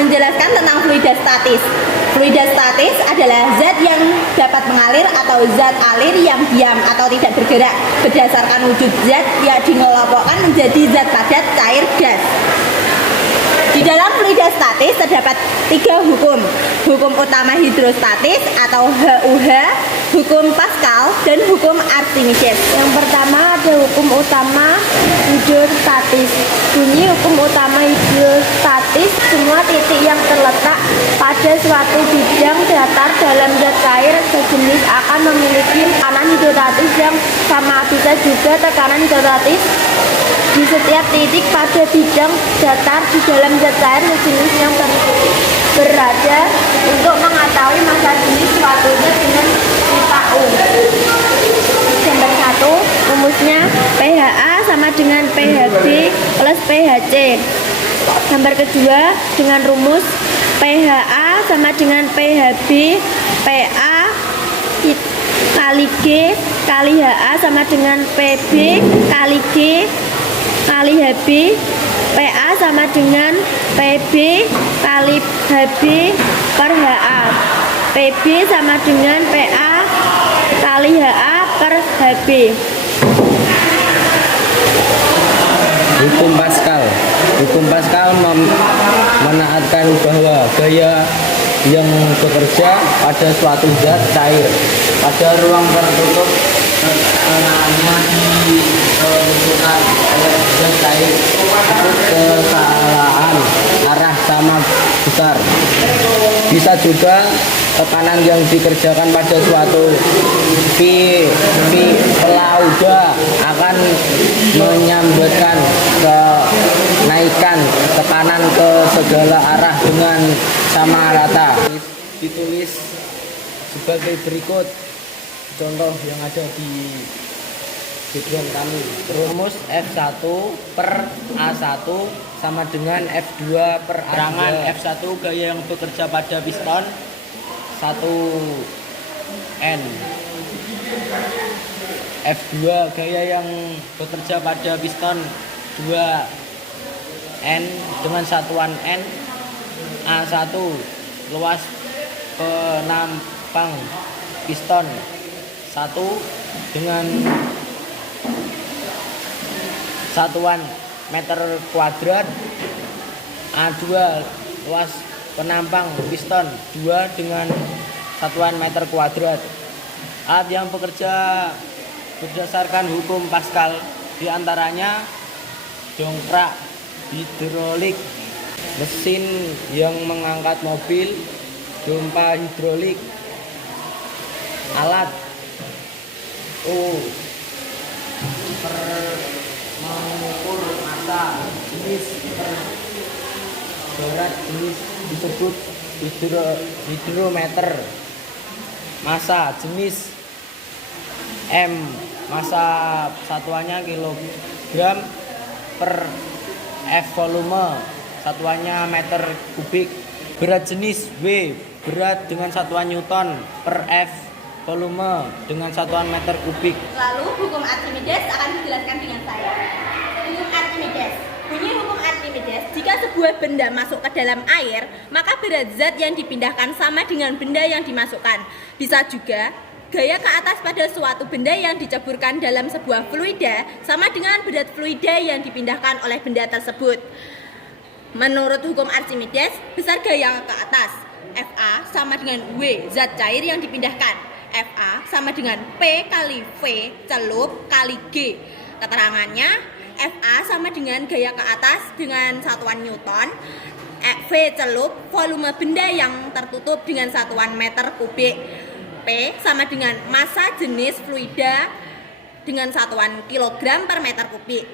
menjelaskan tentang fluida statis. Fluida statis adalah zat yang dapat mengalir atau zat alir yang diam atau tidak bergerak berdasarkan wujud zat yang dikelompokkan menjadi zat padat, cair, gas. Di dalam fluida statis terdapat 3 hukum. Hukum utama hidrostatis atau HUH, hukum Pascal, dan hukum Archimedes. Yang pertama ada hukum utama hidrostatis. Bunyi hukum utama hidrostatis, semua titik yang terletak pada suatu bidang datar dalam zat cair sejenis akan memiliki tekanan hidrostatis yang sama. Bisa juga tekanan hidrostatis di setiap titik pada bidang datar di dalam zat cair sejenis yang berada untuk mengetahui massa jenis suatu zat dengan titik U. Gambar 1, rumusnya pHa sama dengan pHb plus pHc. Gambar kedua dengan rumus pHa sama dengan pHb PA kali G kali HA sama dengan PB kali G kali HB, PA sama dengan PB kali HB per HA, PB sama dengan PA kali HA per HB. Hukum Pascal. Hukum Pascal menaatkan bahwa gaya yang bekerja pada suatu zat cair pada ruang tertutup tekanannya ditentukan oleh zat cair kesamaan arah sama besar. Bisa juga tekanan yang dikerjakan pada suatu pelauda akan menyambatkan kenaikan tekanan ke segala arah dengan sama rata. Ditulis sebagai berikut contoh yang ada di background kami. Rumus F1 per A1 sama dengan F2 per A2. Terangan F1 gaya yang bekerja pada piston 1N. F2 gaya yang bekerja pada piston 2N dengan satuan N. A1 luas penampang piston 1 dengan satuan meter kuadrat. A2 luas penampang piston 2 dengan satuan meter kuadrat. Alat yang bekerja berdasarkan hukum Pascal diantaranya dongkrak hidrolik, mesin yang mengangkat mobil, pompa hidrolik, alat per mengukur massa jenis berat jenis disebut hidrometer, massa jenis M, massa satuannya kilogram, per F volume satuannya meter kubik, berat jenis W, berat dengan satuan Newton, per F volume dengan satuan meter kubik. Lalu hukum Archimedes akan dijelaskan dengan saya. Hukum Archimedes. Bunyi hukum Archimedes, jika sebuah benda masuk ke dalam air, maka berat zat yang dipindahkan sama dengan benda yang dimasukkan. Bisa juga gaya ke atas pada suatu benda yang diceburkan dalam sebuah fluida sama dengan berat fluida yang dipindahkan oleh benda tersebut. Menurut hukum Archimedes, besar gaya ke atas Fa sama dengan W, zat cair yang dipindahkan. Fa sama dengan P kali V celup kali G. Keterangannya, Fa sama dengan gaya ke atas dengan satuan Newton, V celup volume benda yang tertutup dengan satuan meter kubik, P sama dengan massa jenis fluida dengan satuan kilogram per meter kubik,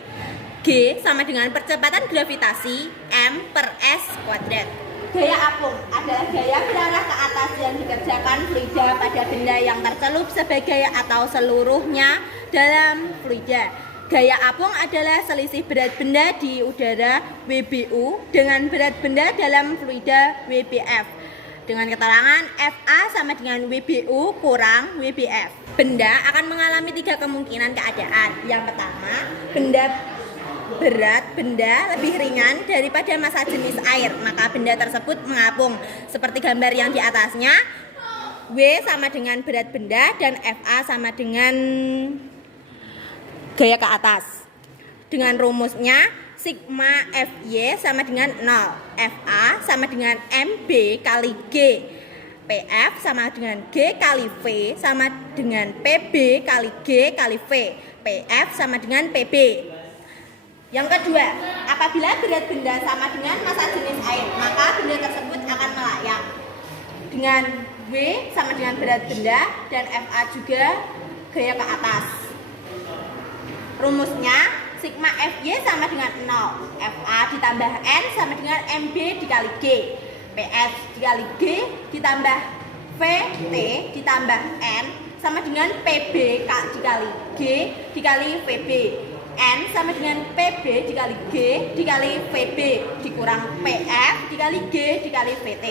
G sama dengan percepatan gravitasi M per S kuadrat. Gaya apung adalah gaya berarah ke atas yang dikerjakan fluida pada benda yang tercelup sebagai atau seluruhnya dalam fluida. Gaya apung adalah selisih berat benda di udara WBU dengan berat benda dalam fluida WBF. Dengan keterangan Fa sama dengan WBU kurang WBF. Benda akan mengalami 3 kemungkinan keadaan. Yang pertama, benda berat benda lebih ringan daripada massa jenis air, maka benda tersebut mengapung. Seperti gambar yang di atasnya, W sama dengan berat benda dan FA sama dengan gaya ke atas. Dengan rumusnya, sigma FY sama dengan 0, FA sama dengan MB kali G, PF sama dengan G kali V sama dengan PB kali G kali V, PF sama dengan PB. Yang kedua, apabila berat benda sama dengan massa jenis air, maka benda tersebut akan melayang. Dengan W sama dengan berat benda dan FA juga gaya ke atas. Rumusnya, sigma FY sama dengan 0, FA ditambah N sama dengan MB dikali G, PF dikali G ditambah VT ditambah N sama dengan PB dikali G dikali VB, N sama dengan PB dikali G dikali VB dikurang PF dikali G dikali VT.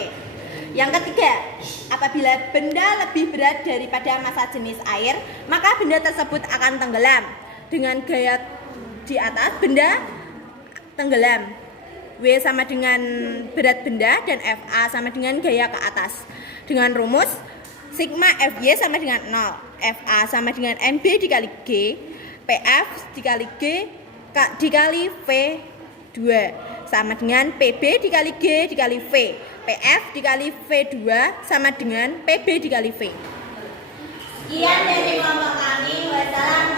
Yang ketiga, apabila benda lebih berat daripada massa jenis air, maka benda tersebut akan tenggelam. Dengan gaya di atas, benda tenggelam. W sama dengan berat benda dan FA sama dengan gaya ke atas. Dengan rumus, sigma FY sama dengan 0, FA sama dengan MB dikali G, PF dikali G dikali V2 sama dengan PB dikali G dikali V, PF dikali V2 sama dengan PB dikali V. Sekian dari kelompok kami. Wassalamualaikum.